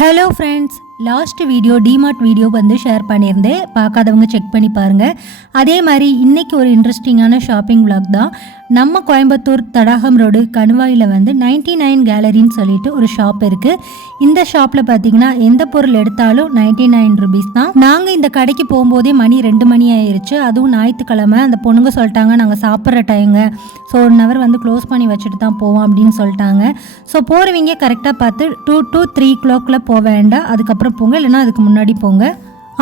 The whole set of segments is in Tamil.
Hello friends, last video DMart video வந்து ஷேர் பண்ணியிருந்தேன். பார்க்காதவங்க செக் பண்ணி பாருங்கள். அதே மாதிரி இன்றைக்கி ஒரு இன்ட்ரெஸ்டிங்கான ஷாப்பிங் விளாக் தான். நம்ம கோயம்புத்தூர் தடாகம் ரோடு கணுவாயில் வந்து 99 கேலரின்னு சொல்லிட்டு ஒரு ஷாப் இருக்குது. இந்த ஷாப்பில் பார்த்தீங்கன்னா எந்த பொருள் எடுத்தாலும் 99 ருபீஸ் தான். நாங்கள் இந்த கடைக்கு போகும்போதே மணி 2 மணி ஆயிடுச்சு. அதுவும் ஞாயிற்றுக்கிழமை. அந்த பொண்ணுங்க சொல்லிட்டாங்க நாங்கள் சாப்பிட்ற டைங்க, ஸோ 1 ஹவர் வந்து க்ளோஸ் பண்ணி வச்சுட்டு தான் போவோம் அப்படின்னு சொல்லிட்டாங்க. ஸோ போகிறவங்க கரெக்டாக பார்த்து 2 to 3 o'clock போக வேண்டாம், அதுக்கப்புறம் போங்க, இல்லைன்னா அதுக்கு முன்னாடி போங்க.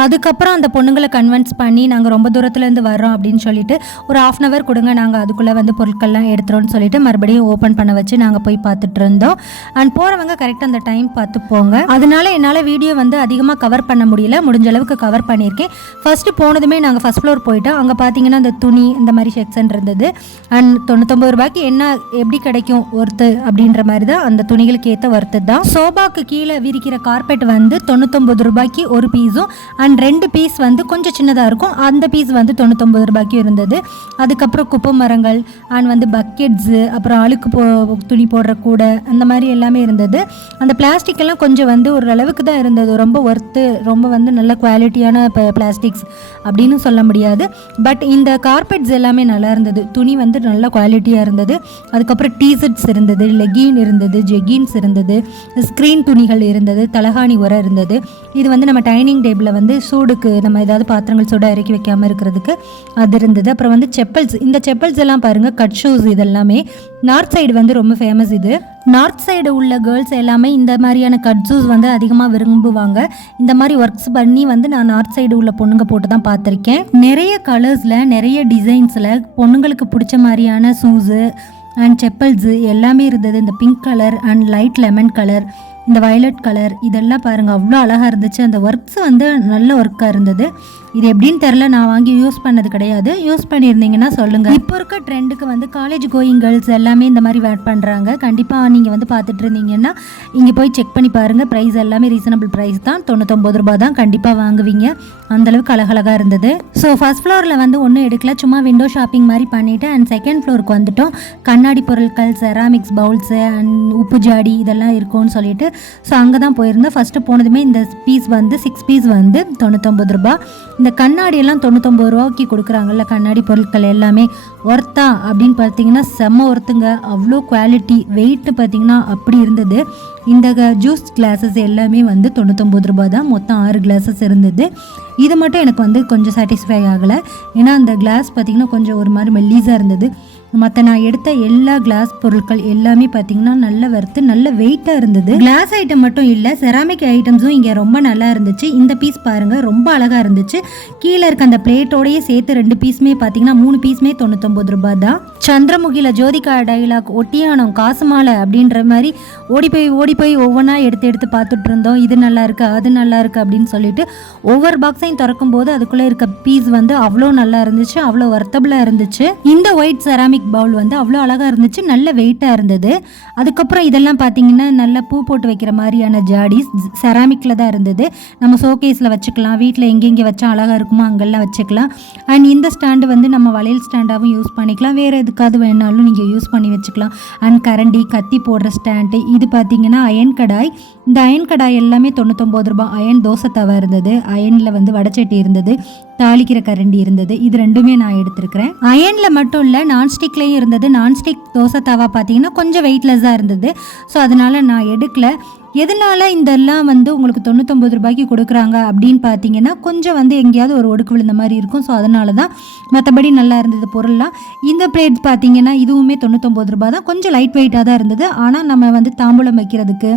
அதுக்கப்புறம் அந்த பொண்ணுங்களை கன்வின்ஸ் பண்ணி நாங்கள் ரொம்ப தூரத்துலேருந்து வர்றோம் அப்படின்னு சொல்லிட்டு ஒரு 1/2 hour கொடுங்க, நாங்கள் அதுக்குள்ளே வந்து பொருட்கள்லாம் எடுத்துகிறோன்னு சொல்லிட்டு மறுபடியும் ஓப்பன் பண்ண வச்சு நாங்கள் போய் பார்த்துட்டு இருந்தோம். அண்ட் போகிறவங்க கரெக்டாக அந்த டைம் பார்த்து போங்க. அதனால என்னால் வீடியோ வந்து அதிகமாக கவர் பண்ண முடியல, முடிஞ்ச அளவுக்கு கவர் பண்ணியிருக்கேன். ஃபஸ்ட்டு போனதுமே நாங்கள் ஃபஸ்ட் ஃப்ளோர் போயிட்டோம். அங்கே பார்த்தீங்கன்னா அந்த துணி இந்த மாதிரி செக்ஷன் இருந்தது. அண்ட் 99 ரூபாய்க்கு என்ன எப்படி கிடைக்கும் ஒர்த்து அப்படின்ற மாதிரி தான், அந்த துணிகளுக்கு ஏற்ற ஒர்த்து தான். சோபாக்கு கீழே விரிக்கிற கார்பெட் வந்து 99 ரூபாய்க்கு ஒரு பீஸும், அண்ட் 2 பீஸ் வந்து கொஞ்சம் சின்னதாக இருக்கும், அந்த பீஸ் வந்து 99 ரூபாய்க்கு இருந்தது. அதுக்கப்புறம் குப்பை மரங்கள் அண்ட் வந்து பக்கெட்ஸு, அப்புறம் அழுக்கு துணி போடுற கூடை, அந்த மாதிரி எல்லாமே இருந்தது. அந்த பிளாஸ்டிக் எல்லாம் கொஞ்சம் வந்து ஒரு அளவுக்கு தான் இருந்தது, ரொம்ப ஒர்த்து, ரொம்ப வந்து நல்ல குவாலிட்டியான பிளாஸ்டிக்ஸ் அப்படின்னு சொல்ல முடியாது. பட் இந்த கார்பெட்ஸ் எல்லாமே நல்லா இருந்தது, துணி வந்து நல்ல குவாலிட்டியாக இருந்தது. அதுக்கப்புறம் டீஷர்ட்ஸ் இருந்தது, லெகின் இருந்தது, ஜெகின்ஸ் இருந்தது, ஸ்க்ரீன் துணிகள் இருந்தது, தலகாணி உரம் இருந்தது. இது வந்து நம்ம டைனிங் டேபிளில் வந்து சூடுக்கு நம்ம ஏதாவது பாத்திரங்கள் சூடாக இறக்கி வைக்காமல் இருக்கிறதுக்கு அது இருந்தது. அப்புறம் வந்து செப்பல்ஸ், இந்த செப்பல்ஸ் எல்லாம் பாருங்கள், கட் ஷூஸ், இதெல்லாமே நார்த் சைடு வந்து ரொம்ப ஃபேமஸ். இது நார்த் சைடு உள்ள கேர்ள்ஸ் எல்லாமே இந்த மாதிரியான கட் ஷூஸ் வந்து அதிகமாக விரும்புவாங்க. இந்த மாதிரி ஒர்க்ஸ் பண்ணி வந்து நான் நார்த் சைடு உள்ள பொண்ணுங்க போட்டு தான் பார்த்துருக்கேன். நிறைய கலர்ஸில் நிறைய டிசைன்ஸில் பொண்ணுங்களுக்கு பிடிச்ச மாதிரியான ஷூஸு அண்ட் செப்பல்ஸு எல்லாமே இருந்தது. இந்த pink colour and light lemon colour, இந்த வயலட் கலர், இதெல்லாம் பாருங்கள் அவ்வளோ அழகாக இருந்துச்சு. அந்த ஒர்க்ஸ் வந்து நல்ல ஒர்க்காக இருந்தது. இது எப்படின்னு தெரில, நான் வாங்கி யூஸ் பண்ணது கிடையாது. யூஸ் பண்ணியிருந்தீங்கன்னா சொல்லுங்கள். இப்போ இருக்க ட்ரெண்டுக்கு வந்து காலேஜ் கோயிங் கேர்ள்ஸ் எல்லாமே இந்த மாதிரி வேர் பண்ணுறாங்க. கண்டிப்பாக நீங்கள் வந்து பார்த்துட்டு இருந்தீங்கன்னா இங்கே போய் செக் பண்ணி பாருங்கள். ப்ரைஸ் எல்லாமே ரீசனபிள் ப்ரைஸ் தான், 99 ரூபா தான். கண்டிப்பாக வாங்குவீங்க, அந்தளவுக்கு அழகழகாக இருந்தது. ஸோ ஃபர்ஸ்ட் ஃப்ளோரில் வந்து ஒன்றும் எடுக்கல, சும்மா விண்டோ ஷாப்பிங் மாதிரி பண்ணிவிட்டு அண்ட் செகண்ட் ஃப்ளோருக்கு வந்துட்டோம். கண்ணாடி பொருட்கள், செராமிக்ஸ் பவுல்ஸு அண்ட் உப்பு ஜாடி இதெல்லாம் இருக்கும்னு சொல்லிட்டு ஸோ அங்கே தான் போயிருந்தேன். ஃபஸ்ட்டு போனதுமே இந்த பீஸ் வந்து 6 பீஸ் வந்து 99 ரூபா. இந்த கண்ணாடியெல்லாம் 99 ரூபாய்க்கு கொடுக்குறாங்கல்ல, கண்ணாடி பொருட்கள் எல்லாமே ஒர்த்தா அப்படின்னு பார்த்தீங்கன்னா செம்ம ஒர்த்துங்க. அவ்வளோ குவாலிட்டி, வெயிட்டு பார்த்தீங்கன்னா அப்படி இருந்தது. இந்த ஜூஸ் கிளாஸஸ் எல்லாமே வந்து 99 ரூபா தான். மொத்தம் 6 கிளாஸஸ் இருந்தது. இது மட்டும் எனக்கு வந்து கொஞ்சம் சாட்டிஸ்ஃபை ஆகலை, ஏன்னா அந்த கிளாஸ் பார்த்திங்கன்னா கொஞ்சம் ஒரு மாதிரி மெல்லீஸாக இருந்தது. மற்ற நான் எடுத்த எல்லா கிளாஸ் பொருட்கள் எல்லாமே பார்த்தீங்கன்னா நல்ல வறுத்து நல்ல வெயிட்டாக இருந்தது. கிளாஸ் ஐட்டம் மட்டும் இல்லை, செராமிக் ஐட்டம்ஸும் இங்கே ரொம்ப நல்லா இருந்துச்சு. இந்த பீஸ் பாருங்கள் ரொம்ப அழகாக இருந்துச்சு. கீழே இருக்க அந்த பிளேட்டோடையே சேர்த்து 2 பீஸுமே பார்த்தீங்கன்னா 3 பீஸுமே 99 ரூபா தான். சந்திரமுகியில் ஜோதிகா டைலாக் ஒட்டியானம் காசு மாலை அப்படின்ற மாதிரி ஓடி போய் ஒவ்வொன்றா எடுத்து பார்த்துட்டு இருந்தோம். இது நல்லா இருக்குது, அது நல்லா இருக்குது அப்படின்னு சொல்லிட்டு ஒவ்வொரு பாக்ஸையும் திறக்கும் போது அதுக்குள்ளே இருக்க பீஸ் வந்து அவ்வளோ நல்லா இருந்துச்சு, அவ்வளோ வர்த்தபிளாக இருந்துச்சு. இந்த ஒயிட் செராமிக் பவுல் வந்து அவ்வளோ அழகாக இருந்துச்சு, நல்ல வெயிட்டாக இருந்தது. அதுக்கப்புறம் இதெல்லாம் பார்த்தீங்கன்னா நல்ல பூ போட்டு வைக்கிற மாதிரியான ஜாடிஸ் செராமிக்கில் தான் இருந்தது. நம்ம ஷோகேஸில் வச்சுக்கலாம், வீட்டில் எங்கெங்கே வச்சா அழகாக இருக்குமோ அங்கெல்லாம் வச்சுக்கலாம். அண்ட் இந்த ஸ்டாண்டு வந்து நம்ம வளையல் ஸ்டாண்டாகவும் யூஸ் பண்ணிக்கலாம், வேறு எதுக்காவது வேணாலும் நீங்கள் யூஸ் பண்ணி வச்சுக்கலாம். அண்ட் கரண்டி, கத்தி போடுற ஸ்டாண்டு, இது பார்த்தீங்கன்னா அயன் கடாய். இந்த அயன் கடாய் எல்லாமே 99 ரூபா. அயன் தோசை தவா இருந்தது, அயனில் வந்து வடச்சட்டி இருந்தது, தாளிக்கிற கரண்டி இருந்தது. இது ரெண்டுமே நான் எடுத்துருக்கிறேன். அயனில் மட்டும் இல்லை, நான்ஸ்டிக்லேயும் இருந்தது. நான்ஸ்டிக் தோசை தவா பார்த்தீங்கன்னா கொஞ்சம் வெயிட்லெஸ்ஸாக இருந்தது, ஸோ அதனால் நான் எடுக்கலை. எதனால் இதெல்லாம் வந்து உங்களுக்கு 99 ரூபாய்க்கு கொடுக்குறாங்க அப்படின்னு பார்த்தீங்கன்னா கொஞ்சம் வந்து எங்கேயாவது ஒரு ஒடுக்கு விழுந்த மாதிரி இருக்கும், ஸோ அதனால தான். மற்றபடி நல்லா இருந்தது பொருள்லாம். இந்த பிளேட்ஸ் பார்த்தீங்கன்னா இதுவுமே 99 ரூபா தான். கொஞ்சம் லைட் வெயிட்டாக தான் இருந்தது, ஆனால் நம்ம வந்து தாம்பூலம் வைக்கிறதுக்கு,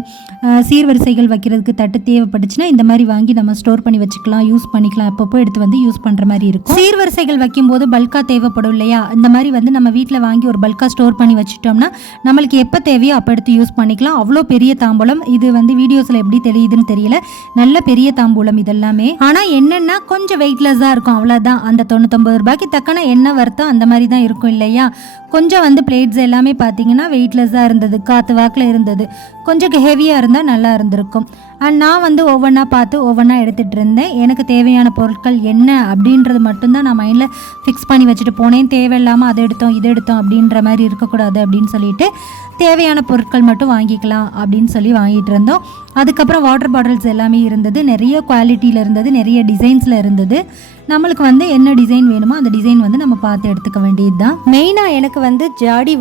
சீர்வரிசைகள் வைக்கிறதுக்கு தட்டு தேவைப்பட்டுச்சுன்னா இந்த மாதிரி வாங்கி நம்ம ஸ்டோர் பண்ணி வச்சுக்கலாம், யூஸ் பண்ணிக்கலாம். அப்பப்போ எடுத்து வந்து யூஸ் பண்ணுற மாதிரி இருக்கும். சீர்வரிசைகள் வைக்கும்போது பல்காக தேவைப்படும் இல்லையா, இந்த மாதிரி வந்து நம்ம வீட்டில் வாங்கி ஒரு பல்காக ஸ்டோர் பண்ணி வச்சுட்டோம்னா நம்மளுக்கு எப்போ தேவையோ அப்போ எடுத்து யூஸ் பண்ணிக்கலாம். அவ்வளோ பெரிய தாம்பூலம். இது வந்து வீடியோஸ்ல எப்படி தெரியுதுன்னு தெரியல, நல்ல பெரிய தாம்பூலம் இதெல்லாமே. ஆனா என்னன்னா கொஞ்சம் வெயிட்லெஸ்ஸா இருக்கும், அவ்வளவுதான். அந்த 99 ரூபாய்க்கு தக்கன என்ன வருத்தோ அந்த மாதிரி தான் இருக்கும் இல்லையா. கொஞ்சம் வந்து பிளேட்ஸ் எல்லாமே பார்த்தீங்கன்னா வெயிட்லெஸ்ஸாக இருந்தது, காற்று வாக்கில் இருந்தது. கொஞ்சம் ஹெவியாக இருந்தால் நல்லா இருந்திருக்கும். அண்ட் நான் வந்து ஒவ்வொன்றா பார்த்து ஒவ்வொன்றா எடுத்துகிட்டு இருந்தேன். எனக்கு தேவையான பொருட்கள் என்ன அப்படின்றது மட்டும்தான் நான் மைண்டில் ஃபிக்ஸ் பண்ணி வச்சுட்டு போனேன். தேவையில்லாமல் அதை எடுத்தோம் இதை எடுத்தோம் அப்படின்ற மாதிரி இருக்கக்கூடாது அப்படின்னு சொல்லிட்டு தேவையான பொருட்கள் மட்டும் வாங்கிக்கலாம் அப்படின்னு சொல்லி வாங்கிட்டு இருந்தேன். இருந்தோம். அதுக்கப்புறம் வாட்டர் பாட்டில்ஸ் எல்லாமே இருந்தது, நிறைய குவாலிட்டியில் இருந்தது, நிறைய டிசைன்ஸில் இருந்தது. நம்மளுக்கு வந்து என்ன டிசைன் வேணுமோ அந்த டிசைன் வந்து நம்ம பார்த்து எடுத்துக்க வேண்டியது தான். மெயினாக எனக்கு வந்து ஜாடி,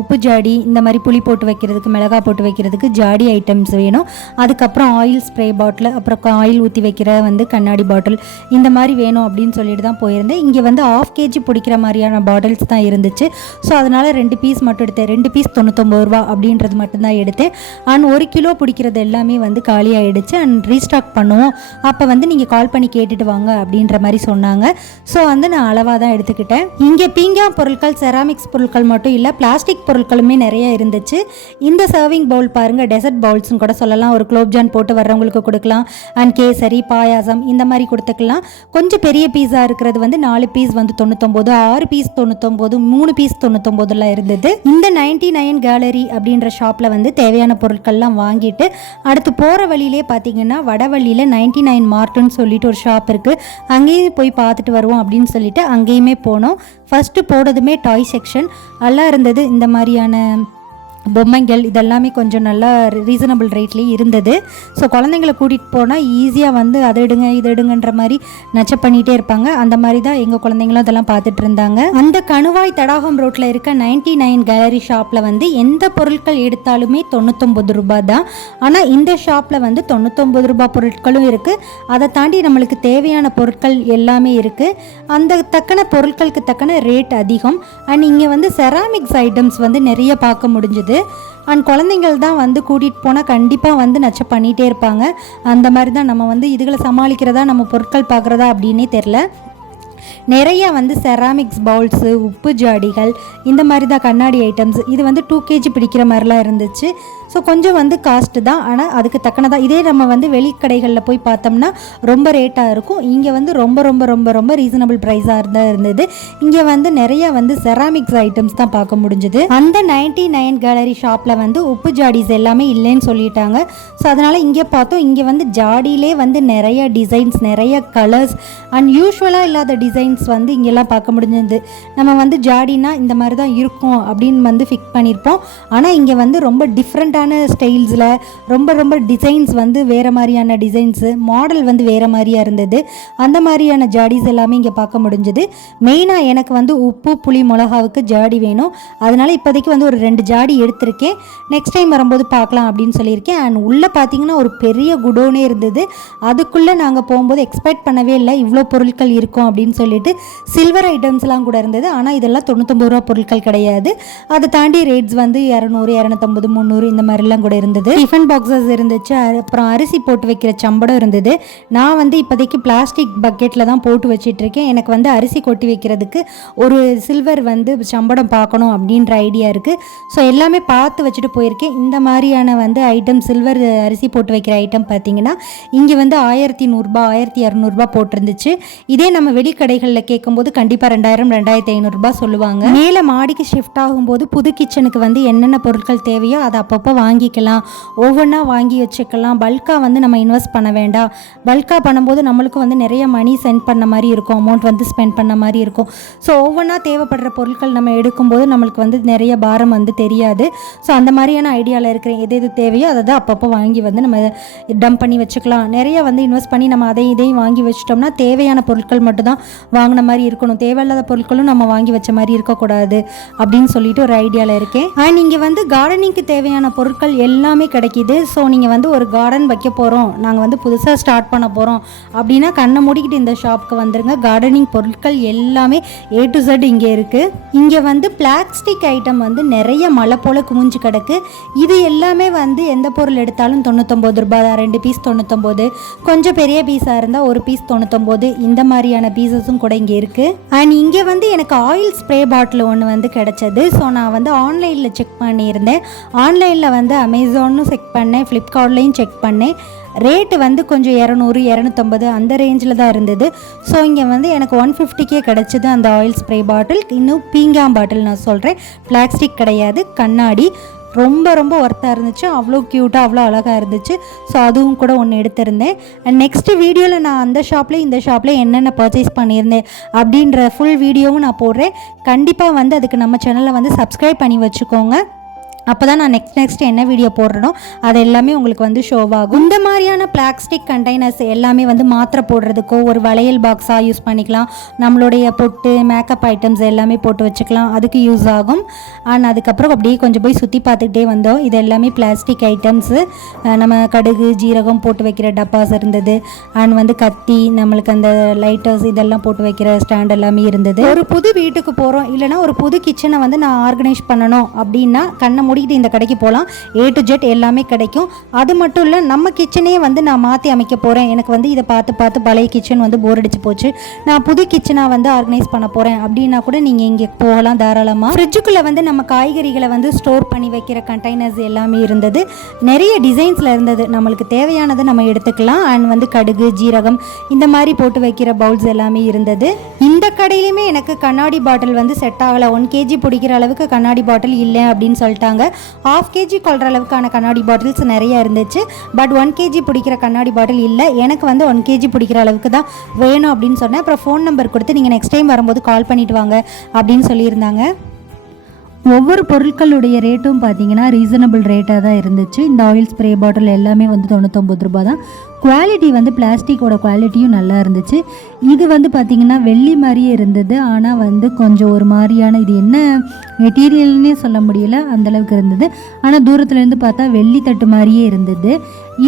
உப்பு ஜாடி, இந்த மாதிரி புளி போட்டு வைக்கிறதுக்கு, மிளகா போட்டு வைக்கிறதுக்கு ஜாடி ஐட்டம்ஸ் வேணும். அதுக்கப்புறம் ஆயில் ஸ்ப்ரே பாட்டில், அப்புறம் ஆயில் ஊற்றி வைக்கிற வந்து கண்ணாடி பாட்டில், இந்த மாதிரி வேணும் அப்படின்னு சொல்லிட்டு தான் போயிருந்தேன். இங்கே வந்து 1/2 kg பிடிக்கிற மாதிரியான பாட்டில்ஸ் தான் இருந்துச்சு. ஸோ அதனால் 2 பீஸ் மட்டும் எடுத்தேன். 2 பீஸ் 99 ரூபா அப்படின்றது மட்டும்தான் எடுத்தேன். அண்ட் 1 கிலோ பிடிக்கிறது எல்லாமே வந்து காலியாகிடுச்சு. அண்ட் ரீஸ்டாக் பண்ணுவோம், அப்போ வந்து நீங்கள் கால் பண்ணி கேட்டுட்டு வாங்க அப்படின்ற மாதிரி சொன்னாங்க. ஸோ வந்து நான் அளவாக தான் எடுத்துக்கிட்டேன். இங்கே பீங்கா பொருட்கள், செராமிக்ஸ் பொருட்கள் மட்டும் இல்லை, பிளாஸ்டிக் பொருட்களுமே நிறைய இருந்துச்சு. இந்த சர்விங் பவுல் பாருங்கள், டெசர்ட் பவுல்ஸ்னு கூட சொல்லலாம். ஒரு குலோப்ஜான் போட்டு வர்றவங்களுக்கு கொடுக்கலாம். அண்ட் கேசரி, பாயாசம் இந்த மாதிரி கொடுத்துக்கலாம். கொஞ்சம் பெரிய பீஸா இருக்கிறது வந்து 4 பீஸ் வந்து 99, 6 பீஸ் 99, 3 பீஸ் 99 இருந்தது. இந்த 99 கேலரி அப்படின்ற ஷாப்பில் வந்து தேவையான பொருட்கள்லாம் வாங்கிட்டு அடுத்து போகிற வழியிலே பார்த்தீங்கன்னா வடவள்ளியில் 99 மார்ட்னு சொல்லிட்டு ஒரு ஷாப் இருக்குது. அங்கேயும் போய் பார்த்துட்டு வருவோம் அப்படின்னு சொல்லிட்டு அங்கேயுமே போனோம். ஃபஸ்ட்டு போனதுமே டாய் செக்ஷன் நல்லா இருந்தது. இந்த மாதிரியான பொம்மைகள் இதெல்லாமே கொஞ்சம் நல்லா ரீசனபிள் ரேட்லேயே இருந்தது. ஸோ குழந்தைங்களை கூட்டிகிட்டு போனால் ஈஸியாக வந்து அதை எடுங்க இது எடுங்கன்ற மாதிரி நச்ச பண்ணிகிட்டே இருப்பாங்க. அந்த மாதிரி தான் எங்கள் குழந்தைங்களும் அதெல்லாம் பார்த்துட்டு இருந்தாங்க. அந்த கணுவாய் தடாகம் ரோட்டில் இருக்க 99 கேலரி ஷாப்பில் வந்து எந்த பொருட்கள் எடுத்தாலுமே 99 ரூபா தான். ஆனால் இந்த ஷாப்பில் வந்து 99 ரூபா பொருட்களும் இருக்குது. அதை தாண்டி நம்மளுக்கு தேவையான பொருட்கள் எல்லாமே இருக்குது. அந்த தக்கன பொருட்களுக்கு தக்கன ரேட் அதிகம். அண்ட் இங்கே வந்து செராமிக்ஸ் ஐட்டம்ஸ் வந்து நிறைய பார்க்க முடிஞ்சுது. அண்ட் குழந்தைங்கள் தான் வந்து கூட்டிகிட்டு போனால் கண்டிப்பாக வந்து நச்ச பண்ணிகிட்டே இருப்பாங்க. அந்த மாதிரி தான் நம்ம வந்து இதுகளை சமாளிக்கிறதா, நம்ம பொருட்கள் பார்க்குறதா அப்படின்னே தெரில. நிறைய வந்து செராமிக்ஸ் பவுல்ஸு, உப்பு ஜாடிகள், இந்த மாதிரி தான் கண்ணாடி ஐட்டம்ஸ். இது வந்து 2 kg பிடிக்கிற மாதிரிலாம் இருந்துச்சு. ஸோ கொஞ்சம் வந்து காஸ்ட்டு தான், ஆனால் அதுக்கு தக்கனதான். இதே நம்ம வந்து வெளிக்கடைகளில் போய் பார்த்தோம்னா ரொம்ப ரேட்டாக இருக்கும். இங்கே வந்து ரொம்ப ரொம்ப ரொம்ப ரொம்ப ரீசனபிள் ப்ரைஸாக தான் இருந்தது. இங்கே வந்து நிறைய வந்து செராமிக்ஸ் ஐட்டம்ஸ் தான் பார்க்க முடிஞ்சுது. அந்த 99 கேலரி ஷாப்பில் வந்து உப்பு ஜாடிஸ் எல்லாமே இல்லைன்னு சொல்லிட்டாங்க. ஸோ அதனால் இங்கே பார்த்தோம். இங்கே வந்து ஜாடியிலே வந்து நிறைய டிசைன்ஸ், நிறைய கலர்ஸ் அண்ட் யூஸ்வலாக இல்லாத டிசைன்ஸ் வந்து இங்கெல்லாம் பார்க்க முடிஞ்சது. நம்ம வந்து ஜாடினா இந்த மாதிரி தான் இருக்கும் அப்படின்னு வந்து ஃபிக்ஸ் பண்ணியிருப்போம். ஆனால் இங்கே வந்து ரொம்ப டிஃப்ரெண்ட்டான ஸ்டைல்ஸில் ரொம்ப ரொம்ப டிசைன்ஸ் வந்து வேறு மாதிரியான டிசைன்ஸு, மாடல் வந்து வேறு மாதிரியாக இருந்தது. அந்த மாதிரியான ஜாடிஸ் எல்லாமே இங்கே பார்க்க முடிஞ்சது. மெயினாக எனக்கு வந்து உப்பு, புளி, மிளகாவுக்கு ஜாடி வேணும். அதனால் இப்போதைக்கு வந்து ஒரு 2 ஜாடி எடுத்திருக்கேன். நெக்ஸ்ட் டைம் வரும்போது பார்க்கலாம் அப்படின்னு சொல்லியிருக்கேன். அண்ட் உள்ளே பார்த்தீங்கன்னா ஒரு பெரிய குடோனே இருந்தது. அதுக்குள்ளே நாங்கள் போகும்போது எக்ஸ்பெக்ட் பண்ணவே இல்லை இவ்வளோ பொருட்கள் இருக்கும் அப்படின்னு சொல்லிட்டு. சில்வர் ஐட்டம்ஸ்லாம் கூட இருந்தது. ஆனால் இதெல்லாம் 99 ரூபா பொருட்கள் கிடையாது. அதை தாண்டி ரேட்ஸ் வந்து 200, 250, 300 இந்த மாதிரிலாம் கூட இருந்தது. டிஃபன் பாக்ஸஸ் இருந்துச்சு. அப்புறம் அரிசி போட்டு வைக்கிற சம்படம் இருந்தது. நான் வந்து இப்போதைக்கு பிளாஸ்டிக் பக்கெட்டில் தான் போட்டு வச்சிட்ருக்கேன். எனக்கு வந்து அரிசி கொட்டி வைக்கிறதுக்கு ஒரு சில்வர் வந்து சம்படம் பார்க்கணும் அப்படின்ற ஐடியா இருக்குது. ஸோ எல்லாமே பார்த்து வச்சுட்டு போயிருக்கேன். இந்த மாதிரியான வந்து ஐட்டம், சில்வர் அரிசி போட்டு வைக்கிற ஐட்டம் பார்த்தீங்கன்னா இங்கே வந்து 1100 1200 ரூபா போட்டிருந்துச்சு. இதே நம்ம வெளிக்கடைகளில் கேட்கும்போது கண்டிப்பாக 2000 2500 ரூபா சொல்லுவாங்க. மேலே மாடிக்கு ஷிஃப்ட் ஆகும்போது புது கிச்சனுக்கு வந்து என்னென்ன பொருட்கள் தேவையோ அதை அப்பப்போ வாங்கிக்கலாம். ஒவ்வொன்றா வாங்கி வச்சுக்கலாம். பல்காக வந்து நம்ம இன்வெஸ்ட் பண்ண வேண்டாம். பல்காக பண்ணும்போது நம்மளுக்கும் வந்து நிறைய மணி சென்ட் பண்ண மாதிரி இருக்கும், அமௌண்ட் வந்து ஸ்பெண்ட் பண்ண மாதிரி இருக்கும். ஸோ ஒவ்வொன்றா தேவைப்படுற பொருட்கள் நம்ம எடுக்கும்போது நம்மளுக்கு வந்து நிறைய பாரம் வந்து தெரியாது. ஸோ அந்த மாதிரியான ஐடியாவில் இருக்கிற எது தேவையோ அதை தான் அப்பப்போ வாங்கி வந்து நம்ம டம்ப் பண்ணி வச்சுக்கலாம். நிறைய வந்து இன்வெஸ்ட் பண்ணி நம்ம இதையும் வாங்கி வச்சிட்டோம்னா தேவையான பொருட்கள் மட்டும் தான் வாங்கின மாதிரி இருக்கணும். தேவையில்லாத பொருட்களும் நம்ம வாங்கி வச்ச மாதிரி இருக்கக்கூடாது அப்படின்னு சொல்லிட்டு ஒரு ஐடியாவில் இருக்கேன். அண்ட் இங்கே வந்து கார்டனிங்க்கு தேவையான பொருட்கள் எல்லாமே கிடைக்கிது. ஸோ நீங்கள் வந்து ஒரு கார்டன் வைக்க போகிறோம், நாங்கள் வந்து புதுசாக ஸ்டார்ட் பண்ண போகிறோம் அப்படின்னா கண்ணை மூடிக்கிட்டு இந்த ஷாப்புக்கு வந்துருங்க. கார்டனிங் பொருட்கள் எல்லாமே A to Z இங்கே இருக்குது. இங்கே வந்து பிளாஸ்டிக் ஐட்டம் வந்து நிறைய மழை போல் குமிஞ்சு கிடக்கு. இது எல்லாமே வந்து எந்த பொருள் எடுத்தாலும் 99 ரூபா தான். 2 பீஸ் 99, கொஞ்சம் பெரிய பீஸாக இருந்தால் 1 பீஸ் 99. இந்த மாதிரியான பீசஸும் கூட இங்கே இருக்குது. அண்ட் இங்கே வந்து எனக்கு ஆயில் ஸ்ப்ரே பாட்டில் ஒன்று வந்து கிடச்சது. ஸோ நான் வந்து ஆன்லைனில் செக் பண்ணியிருந்தேன். ஆன்லைனில் வந்து அமேசான்னு செக் பண்ணேன், ஃப்ளிப்கார்ட்லேயும் செக் பண்ணேன். ரேட்டு வந்து கொஞ்சம் 200 250 அந்த ரேஞ்சில் தான் இருந்தது. ஸோ இங்கே வந்து எனக்கு 150க்கே கிடச்சிது அந்த ஆயில் ஸ்ப்ரே பாட்டில். இன்னும் பீங்காம் பாட்டில் நான் சொல்கிறேன், பிளாஸ்டிக் கிடையாது, கண்ணாடி. ரொம்ப ரொம்ப ஒர்த்தாக இருந்துச்சு. அவ்வளோ க்யூட்டாக அவ்வளோ அழகாக இருந்துச்சு. ஸோ அதுவும் கூட ஒன்று எடுத்திருந்தேன். அண்ட் நெக்ஸ்ட் வீடியோவில் நான் அந்த ஷாப்லேயும் இந்த ஷாப்லேயும் என்னென்ன பர்ச்சேஸ் பண்ணியிருந்தேன் அப்படின்ற ஃபுல் வீடியோவும் நான் போடுறேன். கண்டிப்பாக வந்து அதுக்கு நம்ம சேனலை வந்து சப்ஸ்கிரைப் பண்ணி வச்சுக்கோங்க. அப்போ தான் நான் நெக்ஸ்ட் என்ன வீடியோ போடுறனோ அது எல்லாமே உங்களுக்கு வந்து ஷோவாகும். இந்த மாதிரியான பிளாஸ்டிக் கண்டெய்னர்ஸ் எல்லாமே வந்து மாத்திரை போடுறதுக்கோ ஒரு வளையல் பாக்ஸாக யூஸ் பண்ணிக்கலாம். நம்மளுடைய பொட்டு மேக்கப் ஐட்டம்ஸ் எல்லாமே போட்டு வச்சுக்கலாம், அதுக்கு யூஸ் ஆகும். அண்ட் அதுக்கப்புறம் அப்படியே கொஞ்சம் போய் சுற்றி பார்த்துக்கிட்டே வந்தோம். இது எல்லாமே பிளாஸ்டிக் ஐட்டம்ஸு. நம்ம கடுகு ஜீரகம் போட்டு வைக்கிற டப்பாஸ் இருந்தது. அண்ட் வந்து கத்தி, நம்மளுக்கு அந்த லைட்டர்ஸ் இதெல்லாம் போட்டு வைக்கிற ஸ்டாண்ட் எல்லாமே இருந்தது. ஒரு புது வீட்டுக்கு போகிறோம், இல்லைனா ஒரு புது கிச்சனை வந்து நான் ஆர்கனைஸ் பண்ணணும் அப்படின்னா கண்ணை மூடிக்கிட்டு இந்த கடைக்கு போகலாம். A to Z எல்லாமே கிடைக்கும். அது மட்டும் இல்லை, நம்ம கிச்சனே வந்து நான் மாற்றி அமைக்க போகிறேன், எனக்கு வந்து இதை பார்த்து பழைய கிச்சன் வந்து போர் அடிச்சு போச்சு, நான் புது கிச்சனாக வந்து ஆர்கனைஸ் பண்ண போகிறேன் அப்படின்னா கூட நீங்கள் இங்கே போகலாம் தாராளமாக. ஃப்ரிட்ஜுக்குள்ளே வந்து நம்ம காய்கறிகளை வந்து ஸ்டோர் பண்ணி வைக்கிற கண்டெய்னர்ஸ் எல்லாமே இருந்தது. நிறைய டிசைன்ஸில் இருந்தது, நம்மளுக்கு தேவையானதை நம்ம எடுத்துக்கலாம். அண்ட் வந்து கடுகு ஜீரகம் இந்த மாதிரி போட்டு வைக்கிற பவுல்ஸ் எல்லாமே இருந்தது. இந்த கடையிலுமே எனக்கு கண்ணாடி பாட்டில் வந்து செட் ஆகலை. 1 kg பிடிக்கிற அளவுக்கு கண்ணாடி பாட்டில் இல்லை அப்படின்னு சொல்லிட்டாங்க. 1/2 kg கொள்கிற அளவுக்கான கண்ணாடி பாட்டில்ஸ் நிறைய இருந்துச்சு. பட் 1 kg பிடிக்கிற கண்ணாடி பாட்டில் இல்லை. எனக்கு வந்து 1 kg பிடிக்கிற அளவுக்கு தான் வேணும் அப்படின்னு சொன்னேன். அப்புறம் ஃபோன் நம்பர் கொடுத்து நீங்கள் நெக்ஸ்ட் டைம் வரும்போது கால் பண்ணிவிட்டு வாங்க அப்படின்னு சொல்லியிருந்தாங்க. ஒவ்வொரு பொருட்களுடைய ரேட்டும் பார்த்தீங்கன்னா ரீசனபிள் ரேட்டாக தான் இருந்துச்சு. இந்த ஆயில் ஸ்ப்ரே பாட்டில் எல்லாமே வந்து 99 ரூபா தான். குவாலிட்டி வந்து பிளாஸ்டிக்கோட குவாலிட்டியும் நல்லா இருந்துச்சு. இது வந்து பார்த்திங்கன்னா வெள்ளி மாதிரியே இருந்தது, ஆனால் வந்து கொஞ்சம் ஒரு மாதிரியான, இது என்ன மெட்டீரியல்னே சொல்ல முடியல, அந்தளவுக்கு இருந்தது. ஆனால் தூரத்துலேருந்து பார்த்தா வெள்ளி தட்டு மாதிரியே இருந்தது.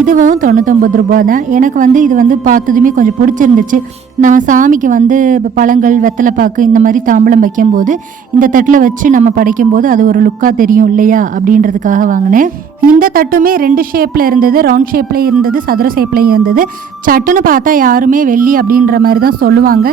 இதுவும் 99 ரூபா தான். எனக்கு வந்து இது வந்து பார்த்ததுமே கொஞ்சம் பிடிச்சிருந்துச்சு. நம்ம சாமிக்கு வந்து பழங்கள் வெத்தலைப்பாக்கு இந்த மாதிரி தாம்பலம் வைக்கும்போது இந்த தட்டில் வச்சு நம்ம படைக்கும்போது அது ஒரு லுக்காக தெரியும் இல்லையா அப்படின்றதுக்காக வாங்கினேன். இந்த தட்டுமே 2 ஷேப்பில் இருந்தது, ரவுண்ட் ஷேப்லேயும் இருந்தது, சதுர ஷேப்லேயும் இருந்தது. சட்டுன்னு பார்த்தா யாருமே வெள்ளி அப்படின்ற மாதிரி தான் சொல்லுவாங்க.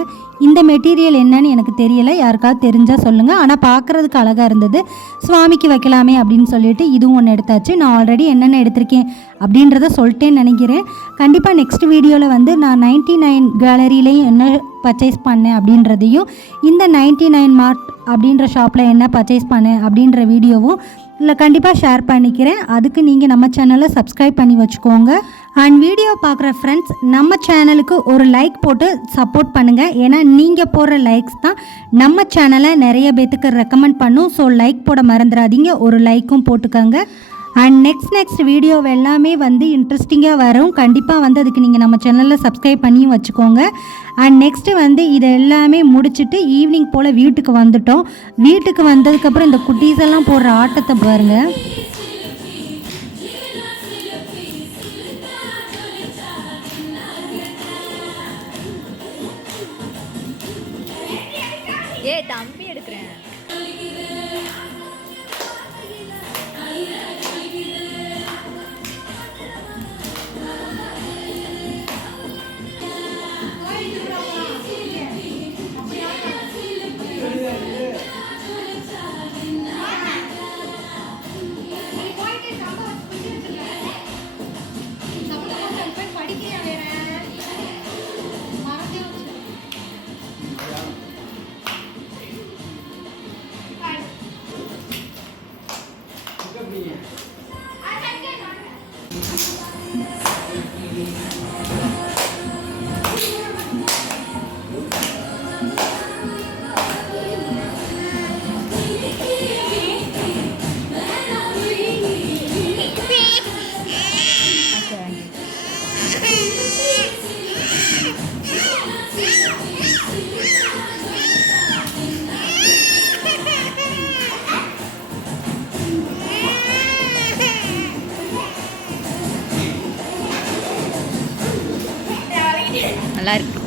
இந்த மெட்டீரியல் என்னன்னு எனக்கு தெரியலை, யாருக்காவது தெரிஞ்சால் சொல்லுங்கள். ஆனால் பார்க்குறதுக்கு அழகாக இருந்தது, சுவாமிக்கு வைக்கலாமே அப்படின்னு சொல்லிட்டு இதுவும் ஒன்று எடுத்தாச்சு. நான் ஆல்ரெடி என்னென்ன எடுத்திருக்கேன் அப்படின்றத சொல்லிட்டேன்னு நினைக்கிறேன். கண்டிப்பாக நெக்ஸ்ட் வீடியோவில் வந்து நான் 99 கேலரியிலையும் என்ன பர்ச்சேஸ் பண்ணேன் அப்படின்றதையும், இந்த 99 மார்ட் அப்படின்ற ஷாப்பில் என்ன பர்ச்சேஸ் பண்ணேன் அப்படின்ற வீடியோவும் இல்லை கண்டிப்பாக ஷேர் பண்ணிக்கிறேன். அதுக்கு நீங்கள் நம்ம சேனலை சப்ஸ்கிரைப் பண்ணி வச்சுக்கோங்க. அண்ட் வீடியோ பார்க்குற ஃப்ரெண்ட்ஸ் நம்ம சேனலுக்கு ஒரு லைக் போட்டு சப்போர்ட் பண்ணுங்கள். ஏன்னா நீங்கள் போடுற லைக்ஸ் தான் நம்ம சேனலை நிறைய பேத்துக்கு ரெக்கமெண்ட் பண்ணும். ஸோ லைக் போட மறந்துடாதீங்க, ஒரு லைக்கும் போட்டுக்கோங்க. அண்ட் நெக்ஸ்ட் வீடியோ எல்லாமே வந்து இன்ட்ரெஸ்டிங்காக வரும். கண்டிப்பாக வந்து அதுக்கு நீங்கள் நம்ம சேனலில் சப்ஸ்கிரைப் பண்ணியும் வச்சுக்கோங்க. அண்ட் நெக்ஸ்ட்டு வந்து இது எல்லாமே முடிச்சுட்டு ஈவினிங் போல் வீட்டுக்கு வந்துட்டோம். வீட்டுக்கு வந்ததுக்கப்புறம் இந்த குட்டீஸ் எல்லாம் போடுற ஆட்டத்தை பாருங்கள். தம்பி எடுக்கிறேன். நல்லா இருக்கு.